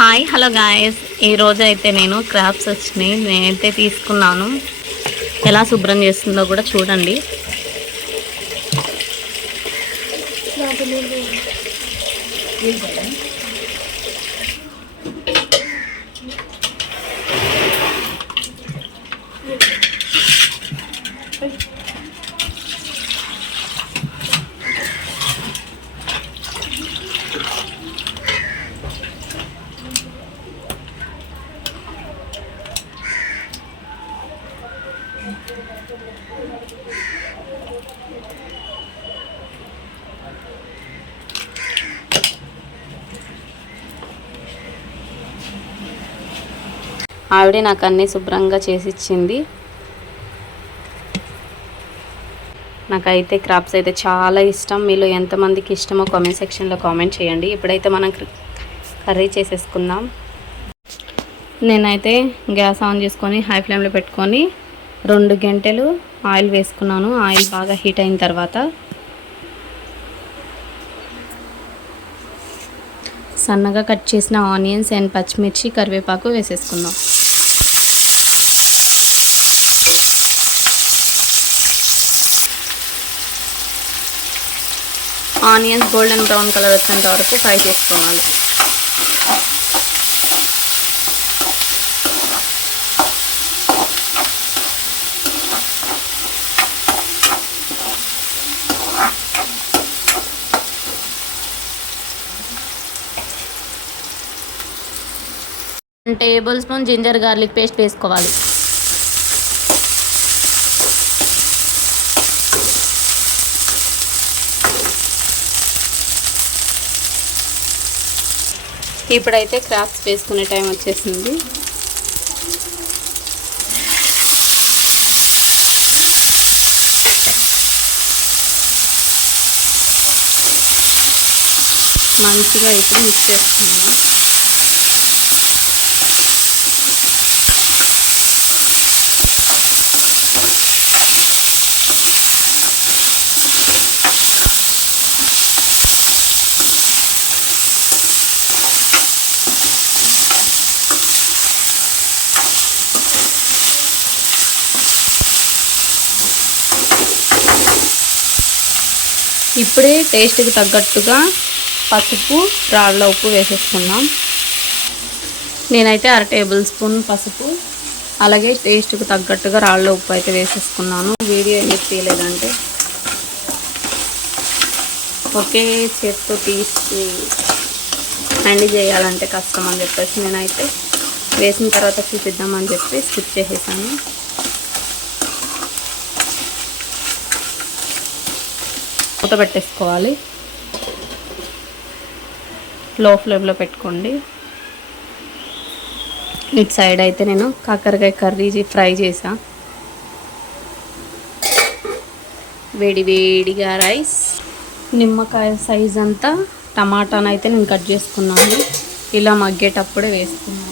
Hi hello guys, ఈరోజు అయితే నేను క్రాప్స్ వచ్చినాయి, నేనైతే తీసుకున్నాను. ఎలా శుభ్రం చేస్తుందో కూడా చూడండి. ఆవిడ నాకు అన్నీ శుభ్రంగా చేసి ఇచ్చింది. నాకైతే క్రాప్స్ అయితే చాలా ఇష్టం. మీలో ఎంతమందికి ఇష్టమో కామెంట్ సెక్షన్లో కామెంట్ చేయండి. ఇప్పుడైతే మనం కర్రీ చేసేసుకుందాం. నేనైతే గ్యాస్ ఆన్ చేసుకొని హై ఫ్లేమ్లో పెట్టుకొని 2 గంటలు ఆయిల్ వేసుకున్నాను. ఆయిల్ బాగా హీట్ అయిన తర్వాత సన్నగా కట్ చేసిన ఆనియన్స్ అండ్ పచ్చిమిర్చి, కరివేపాకు వేసేసుకుందాం. ఆనియన్స్ గోల్డెన్ బ్రౌన్ కలర్ వచ్చేంత వరకు ఫ్రై చేసుకోవాలి. Tablespoon ginger garlic paste వేసుకోవాలి. ఇప్పుడైతే క్రాప్స్ వేసుకునే టైం వచ్చేసింది. మంచిగా ఇప్పుడు మిక్స్ చేసుకున్నాం. ఇప్పుడే టేస్ట్కి తగ్గట్టుగా పసుపు, రాళ్ళ ఉప్పు వేసేసుకుందాం. నేనైతే 1/2 టేబుల్ స్పూన్ పసుపు, అలాగే టేస్ట్కి తగ్గట్టుగా రాళ్ళ ఉప్పు అయితే వేసేసుకున్నాను. వీడియో ఎందుకు తీయలేదంటే ఒకే చేత్తో తీసి హ్యాండిల్ చేయాలంటే కష్టం అని చెప్పేసి నేనైతే వేసిన తర్వాత చూపిద్దామని చెప్పి స్కిప్ చేసేసాను. మూత పెట్టేసుకోవాలి. లో ఫ్లేమ్లో పెట్టుకోండి. ఇటు సైడ్ అయితే నేను కాకరకాయ కర్రీ ఫ్రై చేసా. వేడి వేడిగా రైస్, నిమ్మకాయ సైజ్ అంతా టమాటాను అయితే నేను కట్ చేసుకున్నాను. ఇలా మగ్గేటప్పుడే వేసుకున్నాను.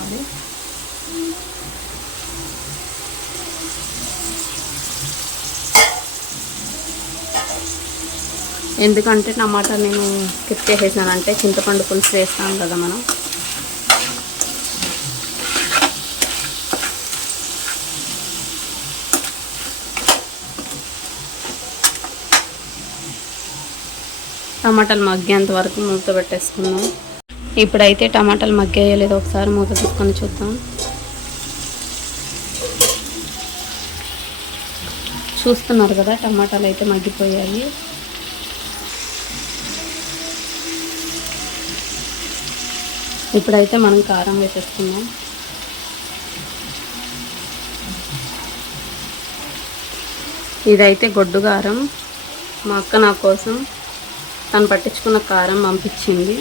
ఎందుకంటే టమాటా నేను స్కిప్ చేసేసానంటే చింతపండు పులుసు వేస్తాం కదా మనం. టమాటాలు మగ్గేంత వరకు మూత పెట్టేసుకుందాం. ఇప్పుడైతే టమాటాలు మగ్గాయో లేదో ఒకసారి మూత తీసుకొని చూద్దాం. చూస్తున్నారు కదా, టమాటాలు అయితే మగ్గిపోయాయి. ఇప్పుడైతే మనం కారం వేసేసుకుందాం. ఇదైతే గొడ్డు కారం. మా అక్క నా కోసం తను పట్టించుకున్న కారం పంపించింది.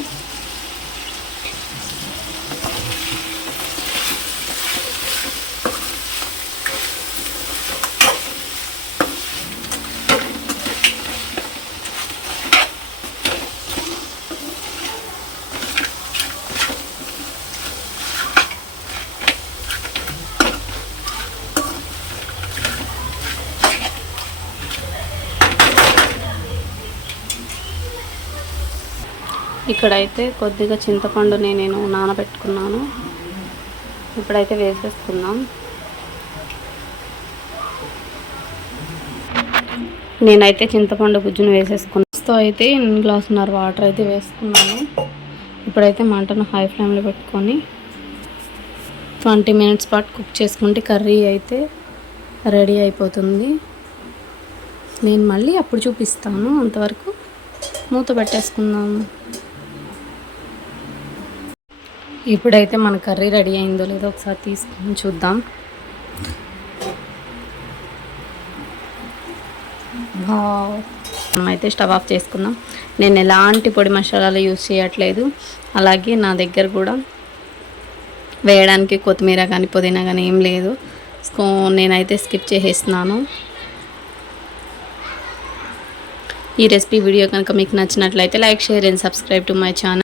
ఇక్కడైతే కొద్దిగా చింతపండుని నేను నానబెట్టుకున్నాను. ఇప్పుడైతే వేసేసుకుందాం. నేనైతే చింతపండు గుజ్జును వేసేసుకున్నాను. అయితే గ్లాసున్నర వాటర్ అయితే వేసుకున్నాను. ఇప్పుడైతే మంటను హై ఫ్లేమ్లో పెట్టుకొని 20 మినిట్స్ పాటు కుక్ చేసుకుంటే కర్రీ అయితే రెడీ అయిపోతుంది. నేను మళ్ళీ అప్పుడు చూపిస్తాను. అంతవరకు మూత పెట్టేసుకుందాము. ఇప్పుడైతే మన కర్రీ రెడీ అయిందో లేదో ఒకసారి తీసుకొని చూద్దాం. మనమైతే స్టవ్ ఆఫ్ చేసుకుందాం. నేను ఎలాంటి పొడి మసాలాలు యూజ్ చేయట్లేదు. అలాగే నా దగ్గర కూడా వేయడానికి కొత్తిమీర కానీ పుదీనా కానీ ఏం లేదు. సో నేనైతే స్కిప్ చేసేస్తున్నాను. ఈ రెసిపీ వీడియో కనుక మీకు నచ్చినట్లయితే like, share and subscribe to my channel.